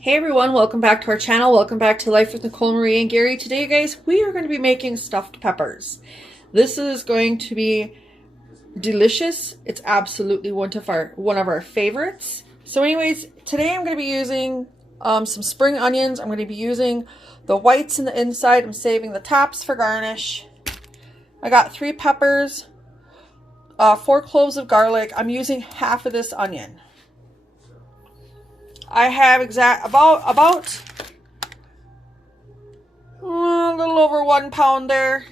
Hey everyone, welcome back to our channel. Welcome back to Life with Nicole, Marie, and Gary. Today, guys, we are going to be making stuffed peppers. This is going to be delicious. It's absolutely one of our favorites. So anyways, today I'm going to be using some spring onions. I'm going to be using the whites in the inside. I'm saving the tops for garnish. I got 3 peppers, 4 cloves of garlic. I'm using half of this onion. I have about a little over 1 pound there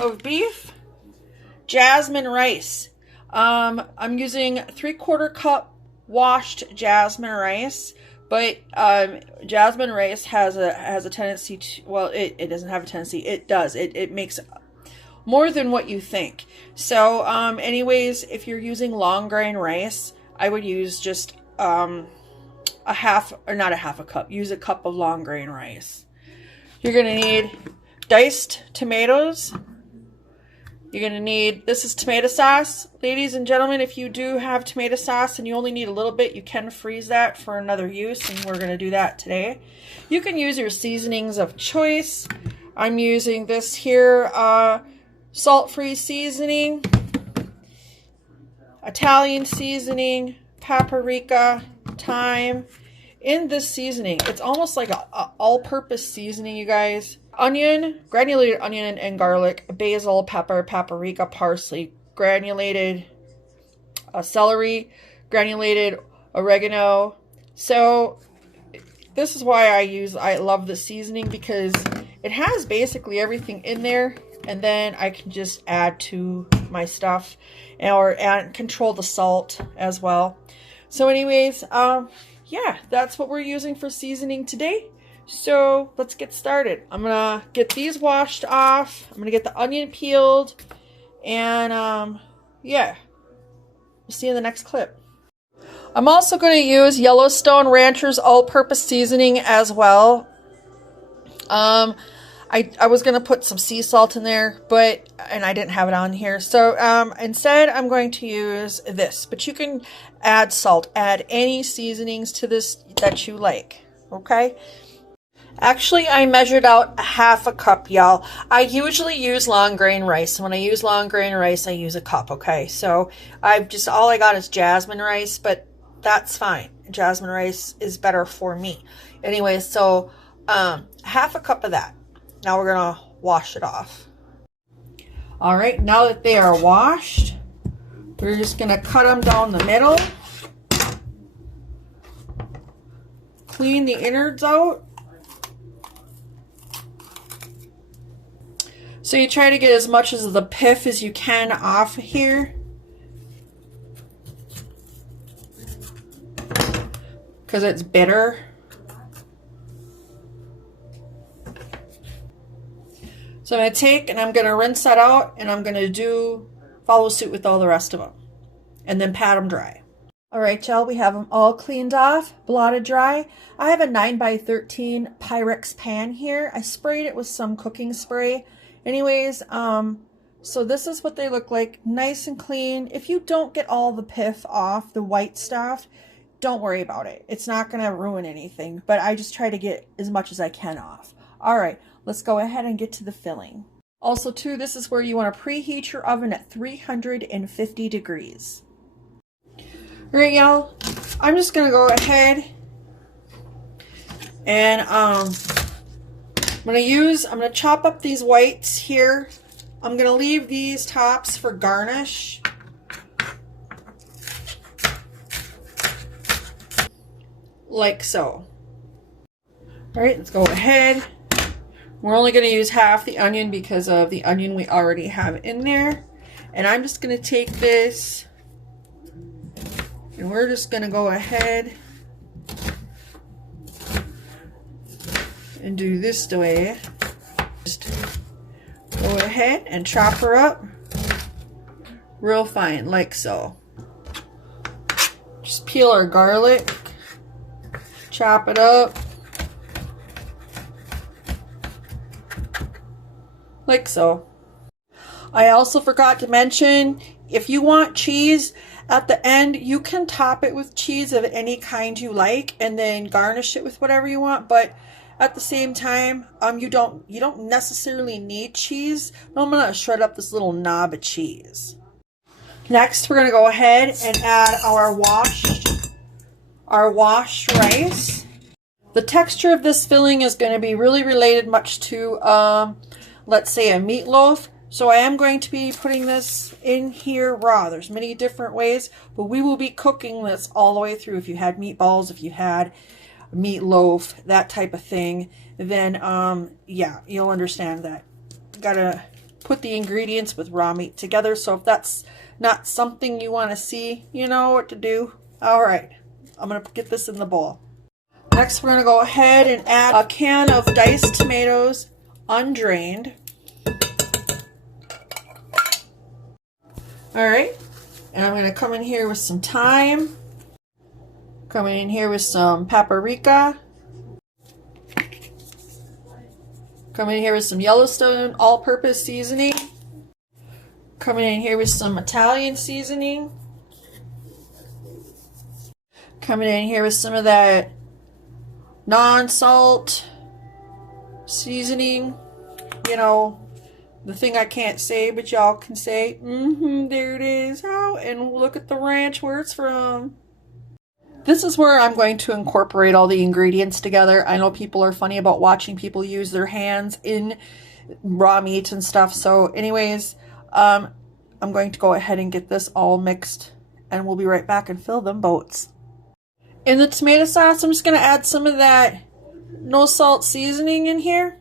of beef. Jasmine rice. I'm using 3/4 cup washed jasmine rice, but jasmine rice has a tendency to, well, it doesn't have a tendency. It does. It makes more than what you think. So anyways, if you're using long grain rice, I would use just a half, or not a half a cup, use a cup of long grain rice. You're going to need diced tomatoes. You're going to need, this is tomato sauce. Ladies and gentlemen, if you do have tomato sauce and you only need a little bit, you can freeze that for another use, and we're going to do that today. You can use your seasonings of choice. I'm using this here, salt-free seasoning, Italian seasoning, paprika, thyme. In this seasoning, it's almost like a all-purpose seasoning, you guys. Onion, granulated onion and garlic, basil, pepper, paprika, parsley, granulated celery, granulated oregano. So this is why I love this seasoning, because it has basically everything in there, and then I can just add to my stuff and control the salt as well. So anyways, yeah, that's what we're using for seasoning today. So let's get started. I'm gonna get these washed off. I'm gonna get the onion peeled, and yeah, we'll see you in the next clip. I'm also going to use Yellowstone Rancher's all-purpose seasoning as well. I was going to put some sea salt in there, and I didn't have it on here. So instead, I'm going to use this. But you can add salt, add any seasonings to this that you like, okay? Actually, I measured out a half a cup, y'all. I usually use long grain rice. When I use long grain rice, I use a cup, okay? So all I got is jasmine rice, but that's fine. Jasmine rice is better for me. Anyway, so half a cup of that. Now we're going to wash it off. All right, now that they are washed, we're just going to cut them down the middle. Clean the innards out. So you try to get as much of the pith as you can off here, because it's bitter. So I'm going to take and I'm going to rinse that out, and I'm going to follow suit with all the rest of them, and then pat them dry. All right, y'all, we have them all cleaned off, blotted dry. I have a 9x13 Pyrex pan here. I sprayed it with some cooking spray. Anyways, so this is what they look like, nice and clean. If you don't get all the pith off, the white stuff, don't worry about it. It's not going to ruin anything, but I just try to get as much as I can off. All right, let's go ahead and get to the filling. Also, too, this is where you want to preheat your oven at 350 degrees. All right, y'all, I'm just going to go ahead and I'm going to chop up these whites here. I'm going to leave these tops for garnish. Like so. All right, let's go ahead. We're only going to use half the onion because of the onion we already have in there. And I'm just going to take this, and we're just going to go ahead and do this the way. Just go ahead and chop her up real fine, like so. Just peel our garlic, chop it up like so. I also forgot to mention, if you want cheese, At the end, you can top it with cheese of any kind you like and then garnish it with whatever you want, but at the same time, you don't necessarily need cheese. But I'm gonna shred up this little knob of cheese. Next, we're gonna go ahead and add our washed rice. The texture of this filling is going to be really related much to, let's say, a meatloaf. So I am going to be putting this in here raw. There's many different ways, but we will be cooking this all the way through. If you had meatballs, if you had meatloaf, that type of thing, then yeah, you'll understand that. You gotta put the ingredients with raw meat together. So if that's not something you want to see, you know what to do. All right, I'm gonna get this in the bowl. Next, we're gonna go ahead and add a can of diced tomatoes, undrained. All right, and I'm gonna come in here with some thyme. Coming in here with some paprika. Coming in here with some Yellowstone all-purpose seasoning. Coming in here with some Italian seasoning. Coming in here with some of that non-salt seasoning. You know, the thing I can't say, but y'all can say, there it is. Oh, and look at the ranch where it's from. This is where I'm going to incorporate all the ingredients together. I know people are funny about watching people use their hands in raw meat and stuff. So anyways, I'm going to go ahead and get this all mixed, and we'll be right back and fill them boats. In the tomato sauce, I'm just going to add some of that no salt seasoning in here.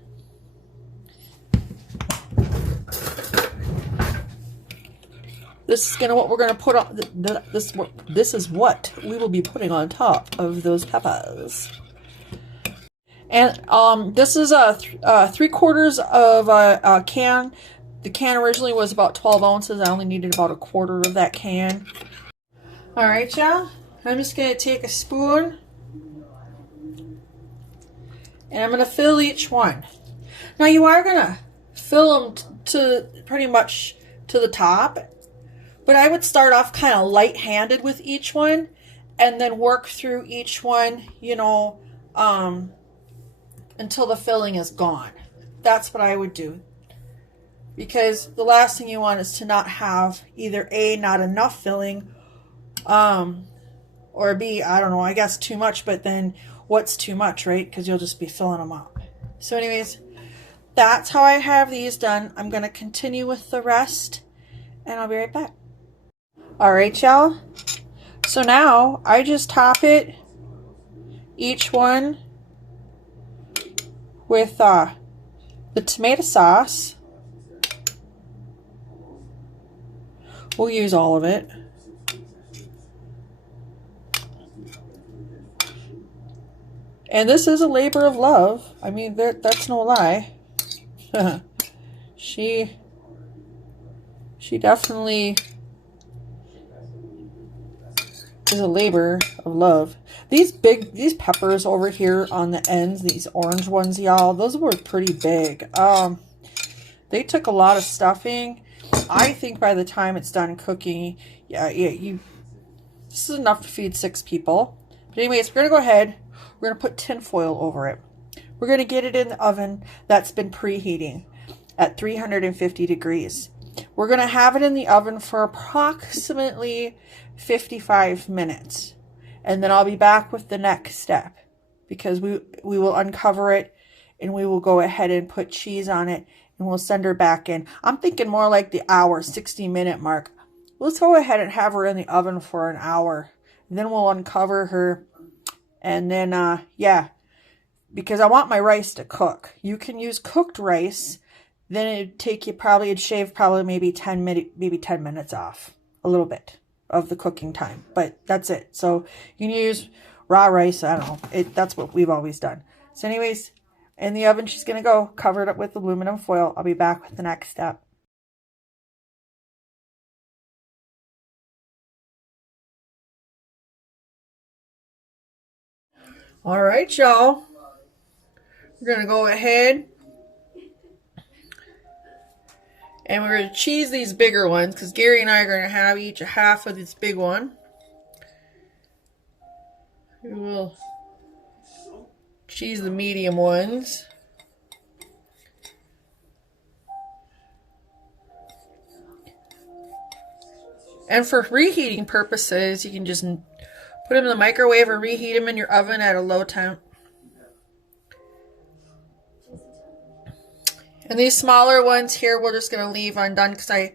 This is what we're gonna put on. This is what we will be putting on top of those peppers. And this is a 3/4 of a can. The can originally was about 12 ounces. I only needed about 1/4 of that can. All right, y'all. I'm just gonna take a spoon, and I'm gonna fill each one. Now you are gonna fill them to pretty much to the top. But I would start off kind of light-handed with each one and then work through each one, you know, until the filling is gone. That's what I would do. Because the last thing you want is to not have either A, not enough filling, or B, I don't know, I guess too much, but then what's too much, right? Because you'll just be filling them up. So anyways, that's how I have these done. I'm going to continue with the rest, and I'll be right back. All right, y'all. So now I just top it, each one, with the tomato sauce. We'll use all of it. And this is a labor of love. I mean, that's no lie. She definitely is a labor of love. These peppers over here on the ends, these orange ones, y'all, those were pretty big. They took a lot of stuffing. I think by the time it's done cooking, this is enough to feed 6 people. But anyways, we're gonna go ahead. We're gonna put tin foil over it. We're gonna get it in the oven that's been preheating at 350 degrees. We're gonna have it in the oven for approximately 55 minutes. And then I'll be back with the next step, because we will uncover it and we will go ahead and put cheese on it, and we'll send her back in. I'm thinking more like the 60-minute mark. Let's go ahead and have her in the oven for an hour. And then we'll uncover her. And then, yeah, because I want my rice to cook. You can use cooked rice. Then it'd take you it'd shave maybe 10 minutes off, a little bit of the cooking time, but that's it. So you can use raw rice. I don't know. That's what we've always done. So anyways, in the oven, she's going to go, cover it up with aluminum foil. I'll be back with the next step. All right, y'all. We're going to go ahead And we're going to cheese these bigger ones because Gary and I are going to have each a half of this big one. We will cheese the medium ones. And for reheating purposes, you can just put them in the microwave or reheat them in your oven at a low temp. And these smaller ones here, we're just going to leave undone because I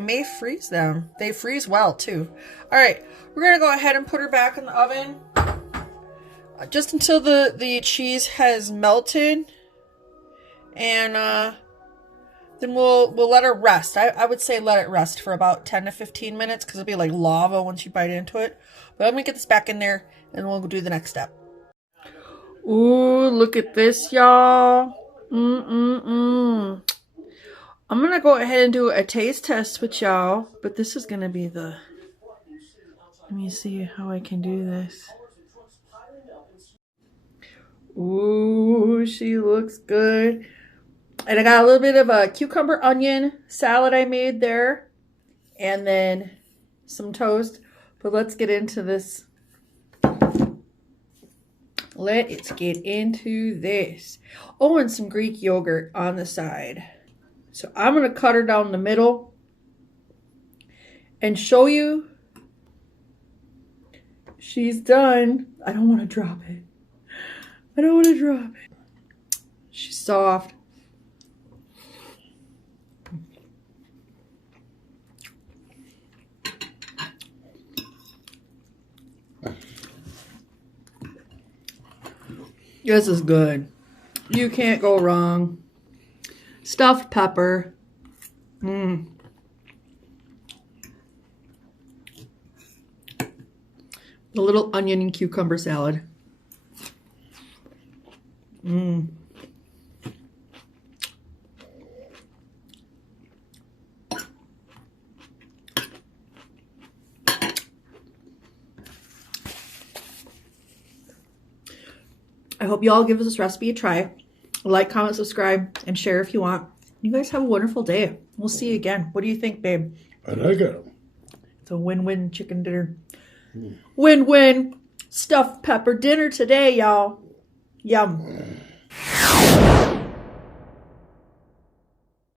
may freeze them. They freeze well too. All right, we're going to go ahead and put her back in the oven just until the cheese has melted. And then we'll let her rest. I would say let it rest for about 10 to 15 minutes because it'll be like lava once you bite into it. But let me get this back in there and we'll do the next step. Ooh, look at this, y'all. I'm gonna go ahead and do a taste test with y'all, but this is gonna be the... Let me see how I can do this. Ooh, she looks good. And I got a little bit of a cucumber onion salad I made there. And then some toast. But let's get into this. Let's get into this. Oh, and some Greek yogurt on the side. So I'm going to cut her down the middle and show you she's done. I don't want to drop it. I don't want to drop it. She's soft. This is good. You can't go wrong. Stuffed pepper. The little onion and cucumber salad. I hope you all give this recipe a try. Like, comment, subscribe, and share if you want. You guys have a wonderful day. We'll see you again. What do you think, babe? I like it. It's a win-win chicken dinner. Win-win stuffed pepper dinner today, y'all. Yum.